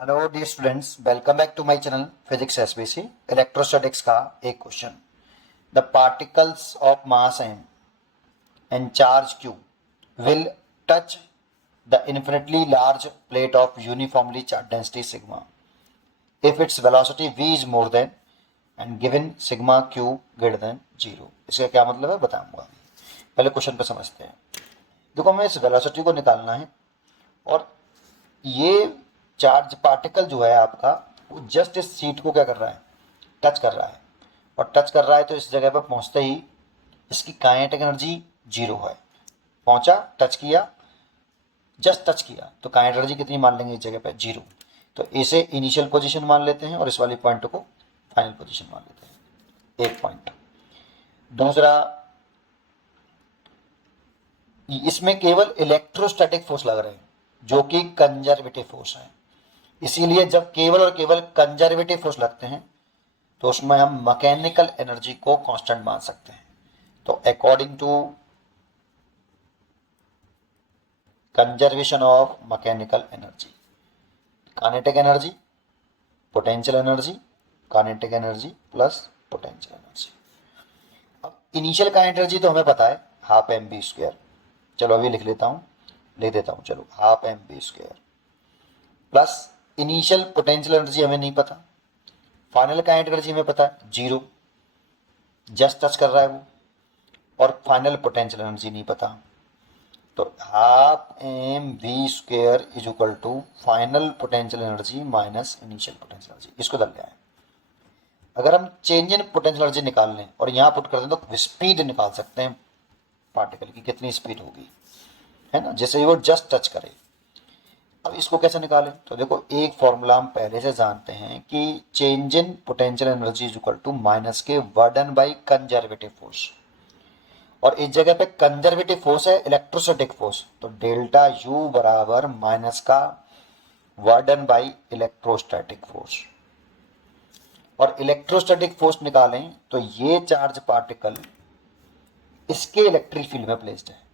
Hello dear students, welcome back to my channel physics SBC. Electrostatics का एक question. The particles of mass m and charge q will touch the infinitely large plate of uniformly charged density sigma if its velocity v is more than and given sigma q greater than 0। इसका क्या मतलब है बताऊंगा। पहले question पे समझते हैं। देखो, हमें इस वेलोसिटी को निकालना है और ये चार्ज पार्टिकल जो है आपका, वो जस्ट इस सीट को क्या कर रहा है, टच कर रहा है। और टच कर रहा है तो इस जगह पर पहुंचते ही इसकी काइनेटिक एनर्जी जीरो है। पहुंचा, टच किया, जस्ट टच किया तो काइनेटिक एनर्जी कितनी मान लेंगे इस जगह पर, जीरो। तो इसे इनिशियल पोजीशन मान लेते हैं और इस वाली पॉइंट को फाइनल पोजीशन मान लेते हैं। एक पॉइंट। दूसरा, इसमें केवल इलेक्ट्रोस्टैटिक फोर्स लग रहे हैं जो कि कंजर्वेटिव फोर्स है। इसीलिए जब केवल और केवल कंजर्वेटिव फोर्स लगते हैं तो उसमें हम मैकेनिकल एनर्जी को कांस्टेंट मान सकते हैं। तो according to conservation of mechanical energy, kinetic energy, potential energy, kinetic energy plus potential energy. अब इनिशियल काइनेटिक एनर्जी तो हमें पता है, हाफ एम बी स्क्वायर। चलो अभी लिख देता हूं, चलो half m v square plus initial potential energy हमें नहीं पता, फाइनल काइनेटिक एनर्जी हमें पता है जीरो, जस्ट टच कर रहा है वो, और फाइनल पोटेंशियल एनर्जी नहीं पता। तो half m v square is equal to final potential energy minus initial potential energy. इसको दल है। अगर हम चेंज इन पोटेंशियल एनर्जी निकाल लें और यहाँ पुट कर दें तो स्पीड निकाल सकते हैं पार्टिकल की, कितनी स्पीड होगी, है ना, जैसे वो जस्ट टच करे। अब इसको कैसे निकालें? तो देखो, एक फॉर्मूला हम पहले से जानते हैं कि change in potential energy is equal to minus के वर्डन बाई कंजर्वेटिव फोर्स। और इस जगह पे कंजर्वेटिव फोर्स है इलेक्ट्रोस्टैटिक फोर्स, तो डेल्टा यू बराबर माइनस का वर्डन बाई इलेक्ट्रोस्टैटिक फोर्स। और इलेक्ट्रोस्टैटिक फोर्स निकालें तो ये चार्ज पार्टिकल इसके इलेक्ट्रिक फील्ड में प्लेस्ड है।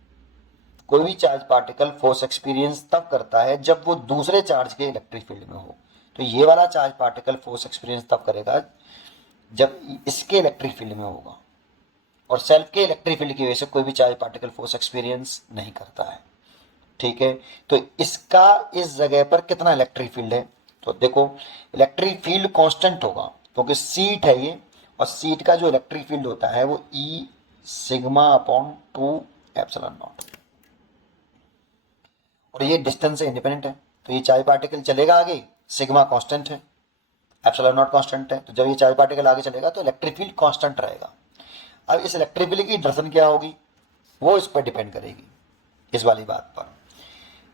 कोई भी चार्ज पार्टिकल फोर्स एक्सपीरियंस तब करता है जब वो दूसरे चार्ज के इलेक्ट्रिक फील्ड में हो। तो ये वाला चार्ज पार्टिकल फोर्स एक्सपीरियंस तब करेगा जब इसके इलेक्ट्रिक फील्ड में होगा, और सेल्फ के इलेक्ट्रिक फील्ड की वजह से कोई भी चार्ज पार्टिकल फोर्स एक्सपीरियंस नहीं करता है। ठीक है, तो इसका इस जगह पर कितना इलेक्ट्रिक फील्ड है? तो देखो, इलेक्ट्रिक फील्ड कांस्टेंट होगा क्योंकि सीट है ये, और सीट का जो इलेक्ट्रिक फील्ड होता है वो ई सिग्मा अपॉन 2 एप्सिलॉन नॉट। और ये डिस्टेंस से इंडिपेंडेंट है, तो ये चार्ज पार्टिकल चलेगा आगे, सिग्मा कांस्टेंट है, एप्सिलॉन नॉट कांस्टेंट है। तो जब ये चार्ज पार्टिकल आगे चलेगा तो इलेक्ट्रिक फील्ड कांस्टेंट रहेगा। अब इस इलेक्ट्रिक फील्ड की डायरेक्शन क्या होगी वो इस पर डिपेंड करेगी, इस वाली बात पर।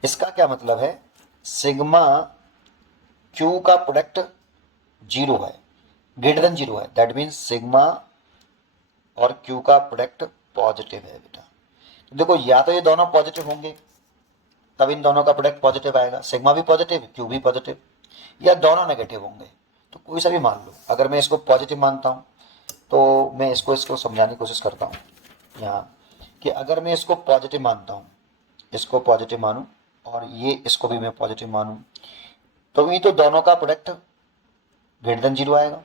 इसका क्या मतलब है, सिग्मा क्यू का प्रोडक्ट जीरो है, ग्रेटर देन जीरो है, दैट मीन्स सिग्मा और क्यू का प्रोडक्ट पॉजिटिव है बेटा। तो देखो, या तो ये दोनों पॉजिटिव होंगे तब इन दोनों का प्रोडक्ट पॉजिटिव आएगा, सिग्मा भी पॉजिटिव क्यू भी पॉजिटिव, या दोनों नेगेटिव होंगे। तो कोई सा भी मान लो। अगर मैं इसको पॉजिटिव मानता हूँ तो मैं इसको समझाने की कोशिश करता हूँ यहाँ, कि अगर मैं इसको पॉजिटिव मानता हूँ, इसको पॉजिटिव मानूँ और ये इसको भी मैं पॉजिटिव मानूँ, तो ये तो दोनों का प्रोडक्ट ग्रेटर देन जीरो आएगा।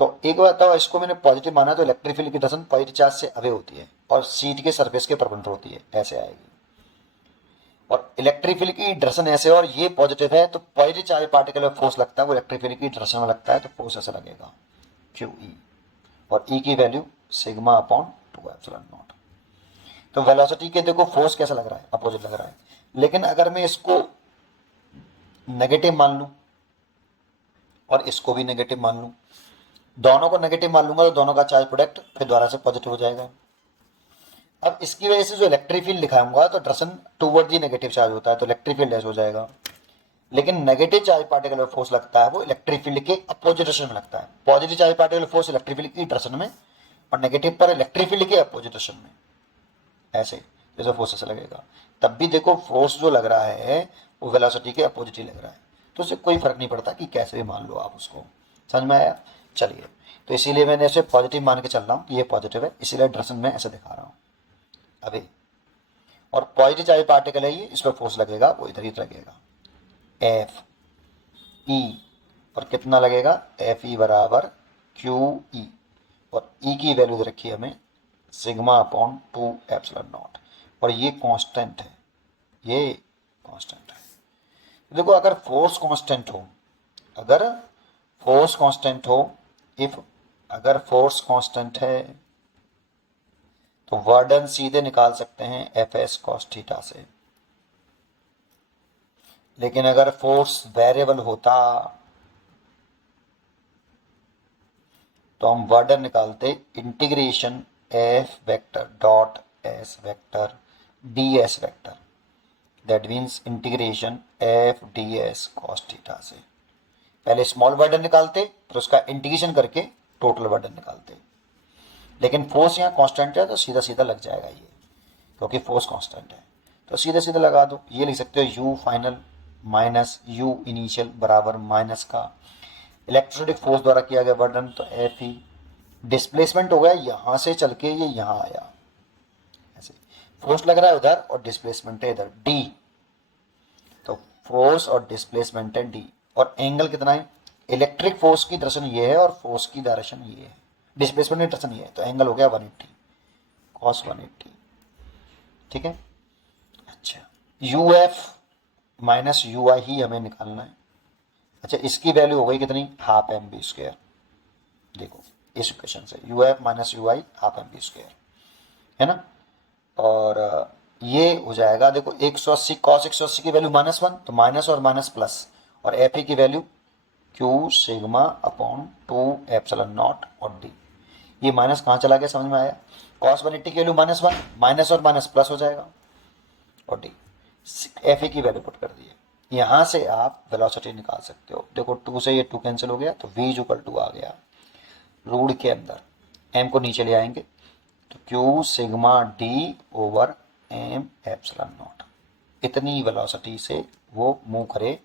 तो एक बात बताओ, इसको मैंने पॉजिटिव माना तो इलेक्ट्रिक फील्ड की डायरेक्शन पॉजिटिव चार्ज से अवे होती है और सीट के सरफेस के परपेंडिकुलर होती है, ऐसे आएगी। और इलेक्ट्रिक फील्ड की डायरेक्शन ऐसे, और ये पॉजिटिव है तो पॉजिटिव चार्ज पार्टिकल में फोर्स लगता है वो इलेक्ट्रिक फील्ड की डायरेक्शन में लगता है, तो फोर्स ऐसे लगेगा क्यू ई, और ई की value sigma upon 2 epsilon not. तो वेलोसिटी के देखो फोर्स कैसा लग रहा है, अपोजिट लग रहा है। लेकिन अगर मैं इसको नेगेटिव मान लूं और इसको भी नेगेटिव मान लूं, दोनों को नेगेटिव मान लूंगा तो दोनों का चार्ज प्रोडक्ट फिर दोबारा से पॉजिटिव हो जाएगा। अब इसकी वजह से जो इलेक्ट्रिक फील्ड दिखाऊंगा तो direction toward the negative charge होता है, तो इलेक्ट्रिक फील्ड लेस हो जाएगा। लेकिन नेगेटिव चार्ज पार्टिकल में फोर्स लगता है वो इलेक्ट्रिक फील्ड के अपोजिट डायरेक्शन में लगता है। Positive charge particle force electric field की डायरेक्शन में और नेगेटिव पर इलेक्ट्रिक फील्ड के अपोजिट डायरेक्शन में, ऐसे जैसे फोर्स ऐसे लगेगा। तब भी देखो, फोर्स जो लग रहा है वो वेलोसिटी के अपोजिट ही लग रहा है, तो उससे कोई फर्क नहीं पड़ता कि कैसे भी मान लो आप उसको। समझ में आया? चलिए, तो इसीलिए मैंने इसे पॉजिटिव मान के चल रहा हूँ कि ये पॉजिटिव है, इसीलिए डायरेक्शन में ऐसे दिखा रहा हूँ अभी। और पॉजिटिव चार्ज पार्टिकल है ये, इस पर फोर्स लगेगा वो इधर ही लगेगा एफ। ई, और कितना लगेगा एफ ई बराबर क्यू ई, और ई की वैल्यू दे रखी है हमें सिग्मा अपॉन 2 एप्सिलॉन नॉट, और ये कांस्टेंट है, ये कांस्टेंट है। देखो अगर फोर्स कांस्टेंट हो, अगर फोर्स कांस्टेंट हो, इफ अगर फोर्स कांस्टेंट है तो वर्डन सीधे निकाल सकते हैं एफ एस कॉस थीटा से, लेकिन अगर फोर्स वेरिएबल होता तो हम वर्डन निकालते integration F vector dot S vector D S vector, that means integration F D S cos theta से। पहले स्मॉल वर्डन निकालते, फिर उसका इंटीग्रेशन करके टोटल वर्डन निकालते। लेकिन फोर्स यहाँ कांस्टेंट है तो सीधा सीधा लग जाएगा ये, क्योंकि फोर्स कांस्टेंट है तो सीधे सीधे लगा दो। ये लिख सकते हो you final minus you initial बराबर माइनस का इलेक्ट्रोस्टैटिक फोर्स द्वारा किया गया वर्डन, तो एफ ई डिस्प्लेसमेंट हो गया, यहां से चल के ये यहां आया, ऐसे फोर्स लग रहा है उधर और डिस्प्लेसमेंट है इधर डी, तो फोर्स और डिस्प्लेसमेंट है डी, और एंगल कितना है, इलेक्ट्रिक फोर्स की डायरेक्शन ये है और फोर्स की डायरेक्शन ये है, डिस्प्लेसमेंट की डायरेक्शन ये है, तो एंगल हो गया 180 कॉस 180। ठीक है, अच्छा यू एफ माइनस यू आई ही हमें निकालना है। अच्छा इसकी वैल्यू हो गई कितनी, हाफ एम बी स्क्वायर। देखो इस इक्वेशन से u f minus u i half m v square है ना, और ये हो जाएगा देखो 180 कॉस 180 की वैल्यू -1, तो माइनस और माइनस प्लस, और एफ ई की value Q sigma upon 2 epsilon not और डी। ये माइनस कहाँ चला गया समझ में आया, कॉस 180 की वैल्यू -1, माइनस और माइनस प्लस हो जाएगा, और डी एफ ई की वैल्यू पुट कर दी है। यहाँ से आप वेलोसिटी निकाल सकते हो। देखो 2 से ये 2 कैंसिल हो गया, तो v इक्वल टू आ गया रूट के अंदर, m को नीचे ले आएंगे तो q sigma d over m epsilon not. इतनी वेलोसिटी से वो मूव करे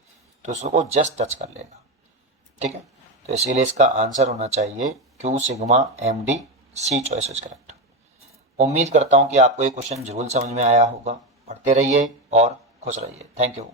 तो उसको जस्ट टच कर लेगा। ठीक है, तो इसीलिए इसका आंसर होना चाहिए q sigma m d, c choice is correct. उम्मीद करता हूँ कि आपको ये क्वेश्चन जरूर समझ में आया होगा। पढ़ते रहिए और खुश रहिए। Thank you.